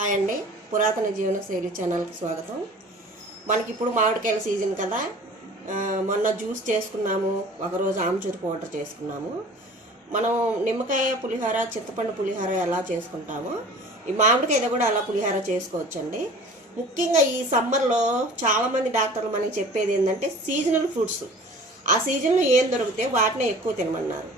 Hi అండి, పురాతన జీవనశైలి ఛానల్కి స్వాగతం. మనకి ఇప్పుడు మామిడికాయల సీజన్ కదా. మొన్న జ్యూస్ చేసుకున్నాము, ఒకరోజు ఆమ్చూరు పౌడర్ చేసుకున్నాము. మనం నిమ్మకాయ పులిహోర, చింతపండు పులిహోర ఎలా చేసుకుంటామో ఈ మామిడికాయ కూడా అలా పులిహోర చేసుకోవచ్చండి. ముఖ్యంగా ఈ సమ్మర్లో చాలామంది డాక్టర్లు మనకి చెప్పేది ఏంటంటే సీజనల్ ఫ్రూట్స్, ఆ సీజన్లో ఏం దొరికితే వాటినే ఎక్కువ తినమన్నారు.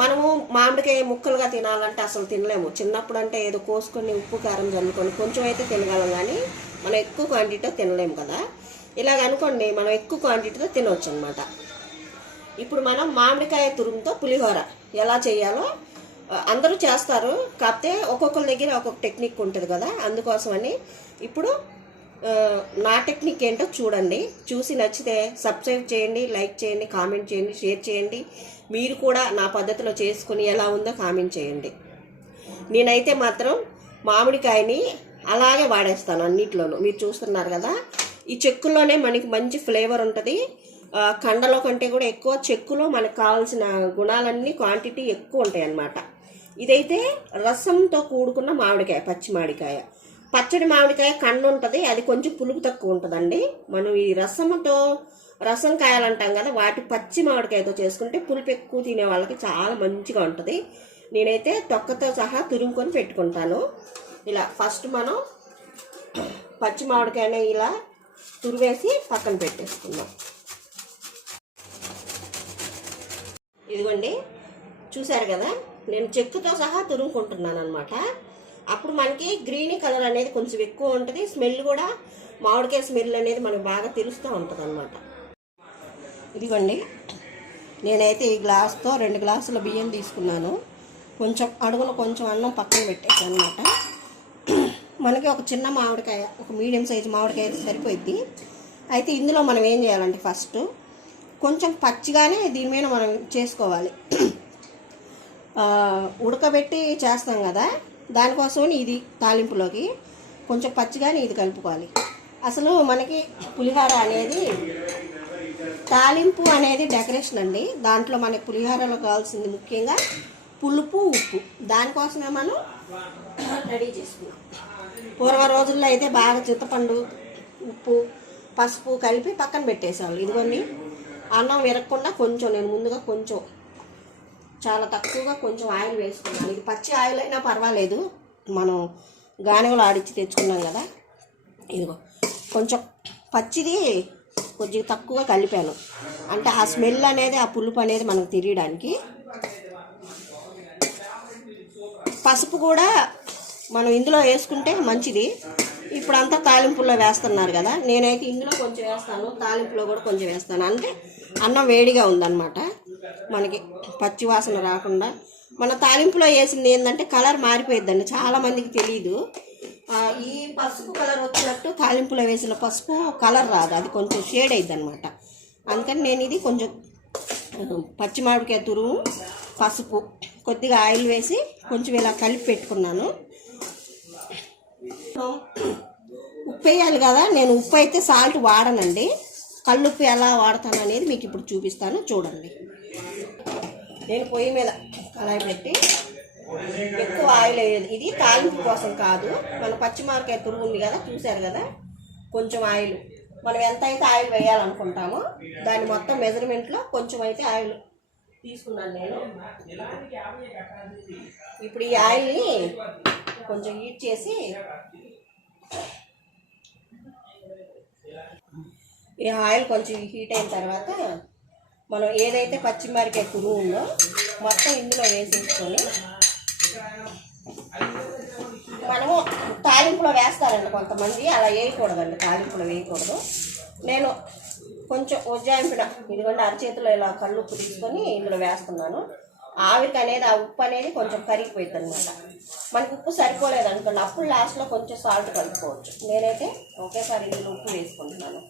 మనము మామిడికాయ ముక్కలుగా తినాలంటే అసలు తినలేము. చిన్నప్పుడు అంటే ఏదో కోసుకొని ఉప్పు కారం చల్లుకొని కొంచెం అయితే తినగలం, కానీ మనం ఎక్కువ క్వాంటిటీతో తినలేము కదా. ఇలాగ అనుకోండి, మనం ఎక్కువ క్వాంటిటీతో తినవచ్చు అనమాట. ఇప్పుడు మనం మామిడికాయ తురుముతో పులిహోర ఎలా చేయాలో అందరూ చేస్తారు, కాకపోతే ఒక్కొక్కరి దగ్గర ఒక్కొక్క టెక్నిక్ ఉంటుంది కదా. అందుకోసమని ఇప్పుడు నా టెక్నిక్ ఏంటో చూడండి. చూసి నచ్చితే సబ్స్క్రైబ్ చేయండి, లైక్ చేయండి, కామెంట్ చేయండి, షేర్ చేయండి. మీరు కూడా నా పద్ధతిలో చేసుకుని ఎలా ఉందో కామెంట్ చేయండి. నేనైతే మాత్రం మామిడికాయని అలాగే వాడేస్తాను అన్నిట్లోనూ. మీరు చూస్తున్నారు కదా, ఈ చెక్కుల్లోనే మనకి మంచి ఫ్లేవర్ ఉంటుంది. కండలో కంటే కూడా ఎక్కువ చెక్కులో మనకు కావాల్సిన గుణాలన్నీ క్వాంటిటీ ఎక్కువ ఉంటాయి అన్నమాట. ఇదైతే రసంతో కూడుకున్న మామిడికాయ, పచ్చి మామిడికాయ. పచ్చడి మామిడికాయ కండ ఉంటుంది, అది కొంచెం పులుపు తక్కువ ఉంటుందండి. మనం ఈ రసం కాయలు అంటాం కదా, వాటి పచ్చి మామిడికాయతో చేసుకుంటే పులుపు ఎక్కువ తినే వాళ్ళకి చాలా మంచిగా ఉంటుంది. నేనైతే తొక్కతో సహా తురుముకొని పెట్టుకుంటాను. ఇలా ఫస్ట్ మనం పచ్చి మామిడికాయని ఇలా తురివేసి పక్కన పెట్టేసుకుందాం. ఇదిగోండి, చూసారు కదా, నేను చెక్కుతో సహా తురుముకుంటున్నాను అనమాట. అప్పుడు మనకి గ్రీనీ కలర్ అనేది కొంచెం ఎక్కువ ఉంటుంది, స్మెల్ కూడా మామిడికాయ స్మెల్ అనేది మనకు బాగా తెలుస్తూ ఉంటుంది అనమాట. ఇదిగోండి, నేనైతే ఈ గ్లాస్తో 2 గ్లాసుల బియ్యం తీసుకున్నాను. కొంచెం అడుగున కొంచెం అన్నం పక్కన పెట్టేసాను అనమాట. మనకి ఒక చిన్న మామిడికాయ, ఒక మీడియం సైజు మామిడికాయ సరిపోయింది. అయితే ఇందులో మనం ఏం చేయాలంటే ఫస్ట్ కొంచెం పచ్చిగానే దీని మీద మనం చేసుకోవాలి. ఉడకబెట్టి చేస్తాం కదా, దానికోసం ఇది తాలింపులోకి కొంచెం పచ్చిగానే ఇది కలుపుకోవాలి. అసలు మనకి పులిహోర అనేది తాలింపు అనేది డెకరేషన్ అండి. దాంట్లో మనకి పులిహోరలో కావాల్సింది ముఖ్యంగా పులుపు, ఉప్పు. దానికోసమే మనం రెడీ చేసుకున్నాం. పూర్వ రోజుల్లో అయితే బాగా చింతపండు, ఉప్పు, పసుపు కలిపి పక్కన పెట్టేసేవాళ్ళు. ఇదిగోండి, అన్నం విరగకుండా కొంచెం నేను ముందుగా కొంచెం చాలా తక్కువగా కొంచెం ఆయిల్ వేసుకున్నాను. ఇది పచ్చి ఆయిల్ అయినా పర్వాలేదు, మనం గానుగలు ఆడిచ్చి తెచ్చుకున్నాం కదా. ఇదిగో కొంచెం పచ్చిది కొద్దిగా తక్కువగా కలిపాను, అంటే ఆ స్మెల్ అనేది, ఆ పులుపు అనేది మనకు తెలియడానికి. పసుపు కూడా మనం ఇందులో వేసుకుంటే మంచిది. ఇప్పుడు అంతా తాలింపుల్లో వేస్తున్నారు కదా, నేనైతే ఇందులో కొంచెం వేస్తాను, తాలింపులో కూడా కొంచెం వేస్తాను. అంటే అన్నం వేడిగా ఉందన్నమాట, మనకి పచ్చి వాసన రాకుండా. మన తాలింపులో వేసింది ఏంటంటే కలర్ మారిపోయిద్దండి, చాలామందికి తెలియదు. ఈ పసుపు కలర్ వచ్చినట్టు తాలింపులో వేసిన పసుపు కలర్ రాదు, అది కొంచెం షేడ్ అయ్యిద్ది అనమాట. అందుకని నేను ఇది కొంచెం పచ్చి మామిడికాయ తురుము, పసుపు, కొద్దిగా ఆయిల్ వేసి కొంచెం ఇలా కలిపి పెట్టుకున్నాను. ఉప్పు వేయాలి కదా, నేను ఉప్పు అయితే సాల్ట్ వాడనండి. కల్లుప్పు ఎలా వాడతాను అనేది మీకు ఇప్పుడు చూపిస్తాను, చూడండి. నేను పొయ్యి మీద కళాయి పెట్టి ఎక్కువ ఆయిల్ వేయదు, ఇది తాలింపు కోసం కాదు. మన పచ్చిమిరపకాయ తురుగు ఉంది కదా, చూశారు కదా, కొంచెం ఆయిల్, మనం ఎంత అయితే ఆయిల్ వేయాలనుకుంటామో దాని మొత్తం మెజర్మెంట్లో కొంచెం అయితే ఆయిల్ తీసుకున్నాను నేను. ఇప్పుడు ఈ ఆయిల్ని కొంచెం హీట్ చేసి, ఈ ఆయిల్ కొంచెం హీట్ అయిన తర్వాత మనం ఏదైతే పచ్చిమిరపకాయ తురుగు ఉందో మొత్తం ఇందులో వేసేసుకొని, మనము తాలింపులో వేస్తారండి కొంతమంది, అలా వేయకూడదండి, తాలింపులో వేయకూడదు. నేను కొంచెం ఉజ్జాయింపిన ఇదిగోండి అరచేతిలో ఇలా కల్లుప్పు తీసుకొని ఇందులో వేస్తున్నాను. ఆవిరికి అనేది, ఆ ఉప్పు అనేది కొంచెం కరిగిపోయింది అనమాట. మనకు ఉప్పు సరిపోలేదు అనుకోండి, అప్పుడు లాస్ట్లో కొంచెం సాల్ట్ కలుపుకోవచ్చు. నేనైతే ఒకేసారి ఇందులో ఉప్పు వేసుకుంటున్నాను.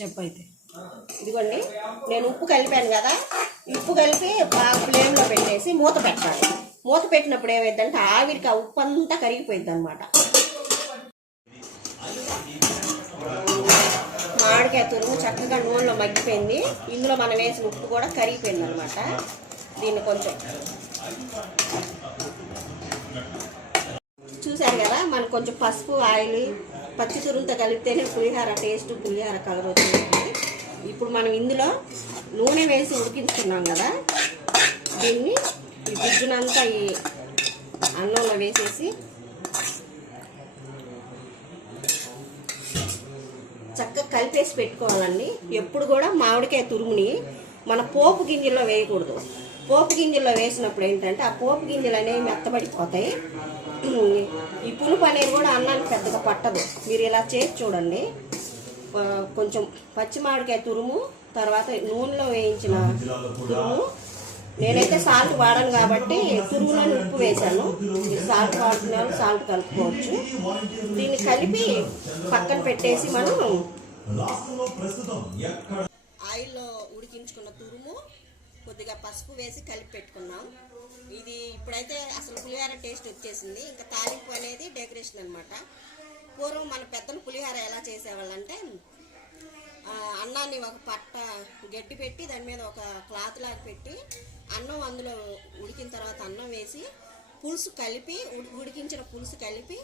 చెప్పైతే ఇదిగోండి, నేను ఉప్పు కలిపాను కదా, ఉప్పు కలిపి బాగా ఫ్లేమ్లో పెట్టేసి మూత పెట్టాలి. మూత పెట్టినప్పుడు ఏమైందంటే ఆవిరికి ఆ ఉప్పు అంతా కరిగిపోయింది అనమాట. మామిడికాయ తురుము చక్కగా నూనెలో మగ్గిపోయింది, ఇందులో మనం వేసిన ఉప్పు కూడా కరిగిపోయింది అనమాట. దీన్ని కొంచెం చూసారు కదా, మనకు కొంచెం పసుపు ఆయిల్ పచ్చి తురుముతో కలిపితేనే పులిహార టేస్ట్, పులిహార కలర్ వచ్చేది. ఇప్పుడు మనం ఇందులో నూనె వేసి ఉడికించుకున్నాం కదా, దీన్ని ఈ గుజ్జునంతా ఈ అన్నంలో వేసేసి చక్కగా కలిపేసి పెట్టుకోవాలండి. ఎప్పుడు కూడా మామిడికాయ తురుముని మన పోపు గింజల్లో వేయకూడదు. పోపు గింజల్లో వేసినప్పుడు ఏంటంటే ఆ పోపు గింజలు అనేవి మెత్తబడిపోతాయి. ఈ పులుపు అనేది కూడా అన్నానికి పెద్దగా పట్టదు. మీరు ఇలా చేసి చూడండి. కొంచెం పచ్చి మామిడికాయ తురుము, తర్వాత నూనెలో వేయించిన తురుము. నేనైతే సాల్ట్ వాడను కాబట్టి తురుములోని ఉప్పు వేశాను. సాల్ట్ వాడుతున్నారు, సాల్ట్ కలుపుకోవచ్చు. దీన్ని కలిపి పక్కన పెట్టేసి మనం ఆయిల్లో ఉడికించుకున్న తురుము, కొద్దిగా పసుపు వేసి కలిపి పెట్టుకున్నాం. ఇది ఇప్పుడైతే అసలు పులిహార టేస్ట్ వచ్చేసింది. ఇంకా తాలింపు అనేది డెకరేషన్ అనమాట. పూర్వం మన పెద్దలు పులిహార ఎలా చేసేవాళ్ళంటే అన్నాన్ని ఒక పట్ట గట్టి పెట్టి దాని మీద ఒక క్లాత్ లాగా పెట్టి అన్నం అందులో ఉడికిన తర్వాత అన్నం వేసి పులుసు కలిపి ఉడికించిన పులుసు కలిపి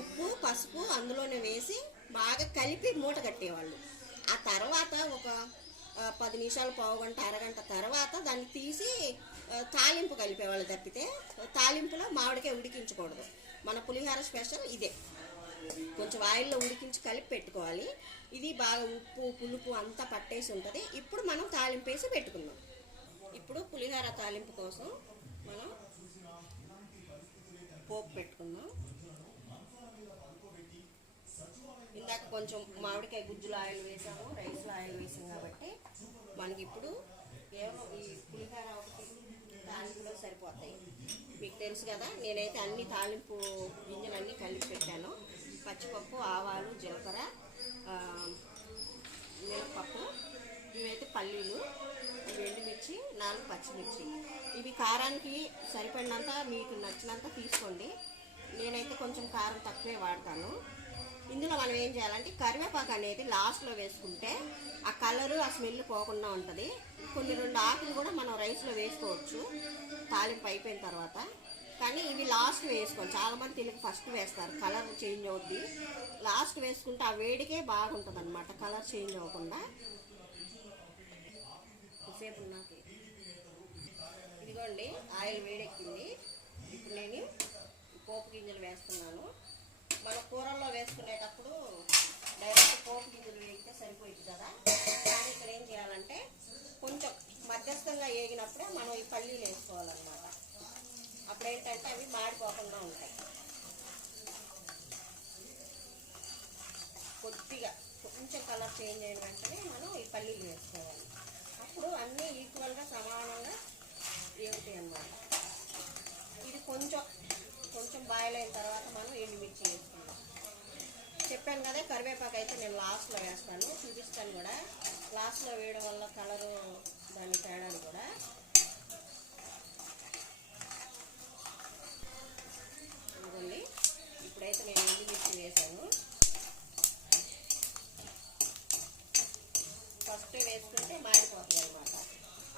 ఉప్పు పసుపు అందులోనే వేసి బాగా కలిపి మూట కట్టేవాళ్ళు. ఆ తర్వాత ఒక 10 నిమిషాలు, పావుగంట, అరగంట తర్వాత దాన్ని తీసి తాలింపు కలిపేవాళ్ళు తప్పితే తాలింపులో మామిడికాయ ఉడికించకూడదు. మన పులిహార స్పెషల్ ఇదే. కొంచెం ఆయిల్లో ఉడికించి కలిపి పెట్టుకోవాలి. ఇది బాగా ఉప్పు పులుపు అంతా పట్టేసి ఉంటుంది. ఇప్పుడు మనం తాలింపు వేసి పెట్టుకుందాం. ఇప్పుడు పులిహార తాలింపు కోసం మనం పోపు పెట్టుకుందాం. ఇందాక కొంచెం మామిడికాయ గుజ్జులో ఆయిల్ వేసాము, రైస్లో ఆయిల్ వేసాం కాబట్టి మనకి ఇప్పుడు కేవలం ఈ పులిహార ఒకటి తాలింపులో సరిపోతాయి. మీకు తెలుసు కదా, నేనైతే అన్ని తాలింపు గింజలన్నీ కలిపి పెట్టాను. పచ్చిపప్పు, ఆవాలు, జీలకర్ర, మినపప్పు, ఇవైతే పల్లీలు, ఎండుమిర్చి, 4 పచ్చిమిర్చి. ఇవి కారానికి సరిపడినంత మీకు నచ్చినంత తీసుకోండి. నేనైతే కొంచెం కారం తక్కువే వాడతాను. ఇందులో మనం ఏం చేయాలంటే కరివేపాకు అనేది లాస్ట్లో వేసుకుంటే ఆ కలరు ఆ స్మెల్ పోకుండా ఉంటుంది. కొన్ని 2 ఆకులు కూడా మనం రైస్లో వేసుకోవచ్చు తాలింపు అయిపోయిన తర్వాత. కానీ ఇవి లాస్ట్ వేసుకోవాలి. చాలామంది తినక ఫస్ట్ వేస్తారు, కలర్ చేంజ్ అవుద్ది. లాస్ట్ వేసుకుంటే ఆ వేడికే బాగుంటుంది అనమాట, కలర్ చేంజ్ అవ్వకుండా. సేపు నాకు ఇదిగోండి, ఆయిల్ వేడెక్కింది. ఇప్పుడు నేను పోపు గింజలు వేస్తున్నాను. మన కూరల్లో వేసుకునేటప్పుడు డైరెక్ట్ పోపు గింజలు వేగితే సరిపోయింది కదా. కానీ ఇక్కడ ఏం చేయాలంటే కొంచెం మధ్యస్థంగా వేగినప్పుడే మనం ఈ పల్లీలు వేసుకోవాలన్నమాట. అప్పుడు ఏంటంటే అవి మాడిపోకుండా ఉంటాయి. కొద్దిగా కొంచెం కలర్ చేంజ్ అయిన వెంటనే మనం ఈ పల్లీలు వేసుకోవాలి. అప్పుడు అన్నీ ఈక్వల్గా సమానంగా వేగుతాయి అన్నమాట. ఇది కొంచెం బాయిల్ అయిన తర్వాత మనం ఎండుమిర్చి వేసుకుందాం. చెప్పాను కదా, కరివేపాకు అయితే నేను లాస్ట్లో వేస్తాను, చూపిస్తాను కూడా. లాస్ట్లో వేయడం వల్ల కలరు దాని తేడాను కూడా. ఇదిగోండి, ఇప్పుడైతే నేను ఎండుమిర్చి వేసాను. ఫస్ట్ వేసుకుంటే మాడిపోతుంది అనమాట.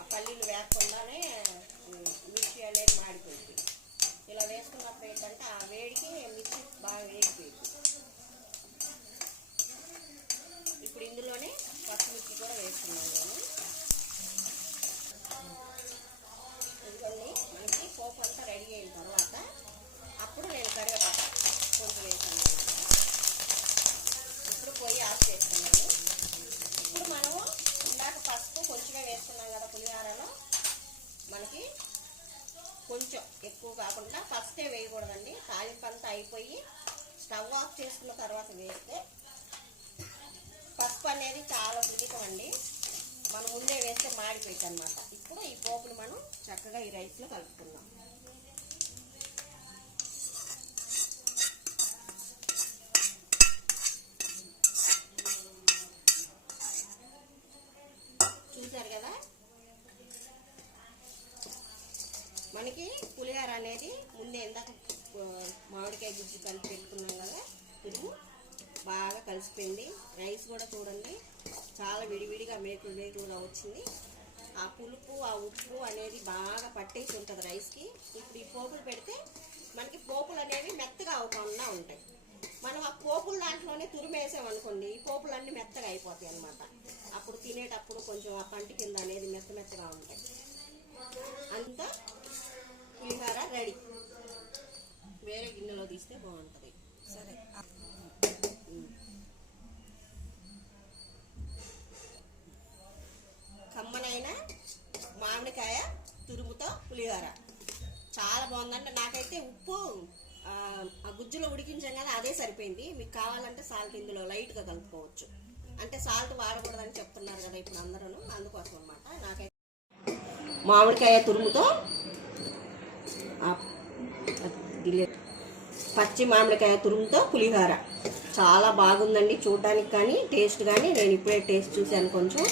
ఆ పల్లీలు వేయకుండానే మిర్చి అనేది మాడిపోయింది. ఇలా వేసుకున్నప్పుడు ఏంటంటే ఆ వేడికి మిర్చి బాగా వేగిపోయింది. ఇప్పుడు ఇందులోనే పచ్చిమిర్చి కూడా వేస్తున్నాను నేను. ఇదిగోండి, మనకి పోపు అంతా రెడీ అయిన తర్వాత అప్పుడు నేను కరివేపాకు కొంచెం వేసాను. ఇప్పుడు పొయ్యి ఆఫ్ చేస్తున్నాను. ఇప్పుడు మనము ఇందాక పసుపు కొంచెమే వేసుకున్నాం కదా పులిహారలో, మనకి కొంచెం ఎక్కువ కాకుండా ఫస్టే వేయకూడదండి. తాలింపు అంతా అయిపోయి స్టవ్ ఆఫ్ చేసుకున్న తర్వాత వేస్తే పసుపు అనేది చాలా సున్నితం అండి. మనం ముందే వేస్తే మాడిపోయింది అనమాట. ఇప్పుడు ఈ పోపుని మనం చక్కగా ఈ రైస్లో కలుపుకుందాం. చూసారు కదా, మనకి పులిహార అనేది ముందే ఇందాక మామిడికాయ గుజ్జు కలిపి పెట్టుకున్నాం కదా, తురుము బాగా కలిసిపోయింది. రైస్ కూడా చూడండి చాలా విడివిడిగా మేకులుగా వచ్చింది. ఆ పులుపు ఆ ఉప్పు అనేది బాగా పట్టేసి ఉంటుంది రైస్కి. ఇప్పుడు ఈ పోపులు పెడితే మనకి పోపులు అనేవి మెత్తగా అవ్వకుండా ఉంటాయి. మనం ఆ పోపులు దాంట్లోనే తురిమేసామనుకోండి, ఈ పోపులు అన్నీ మెత్తగా అయిపోతాయి అన్నమాట. అప్పుడు తినేటప్పుడు కొంచెం ఆ పంటి కింద అనేది మెత్తగా ఉంటాయి. అంతా పులిహోర రెడీ. వేరే గిన్నెలో తీస్తే బాగుంటుంది. సరే, కమ్మనైన మామిడికాయ తురుముతో పులిహోర చాలా బాగుందండి. నాకైతే ఉప్పు ఆ గుజ్జులో ఉడికించాం కదా, అదే సరిపోయింది. మీకు కావాలంటే సాల్ట్ ఇందులో లైట్గా కలుపుకోవచ్చు. అంటే సాల్ట్ వాడకూడదని చెప్తున్నారు కదా ఇప్పుడు అందరూ, అందుకోసం అన్నమాట. నాకైతే మామిడికాయ తురుముతో పచ్చి మామిడికాయ తురుముతో పులిహోర చాలా బాగుందండి చూడడానికి, కానీ టేస్ట్ కానీ నేను ఇప్పుడే టేస్ట్ చూశాను కొంచెం.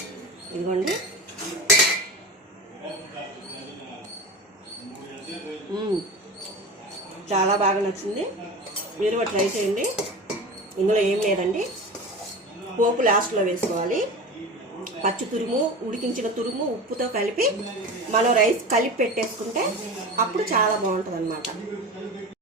ఇదిగోండి, చాలా బాగా నచ్చింది. మీరు కూడా ట్రై చేయండి. ఇందులో ఏం లేదండి, పోపు లాస్ట్లో వేసుకోవాలి. పచ్చి తురుము, ఉడికించిన తురుము ఉప్పుతో కలిపి మనం రైస్ కలిపి పెట్టేసుకుంటే అప్పుడు చాలా బాగుంటుంది అన్నమాట.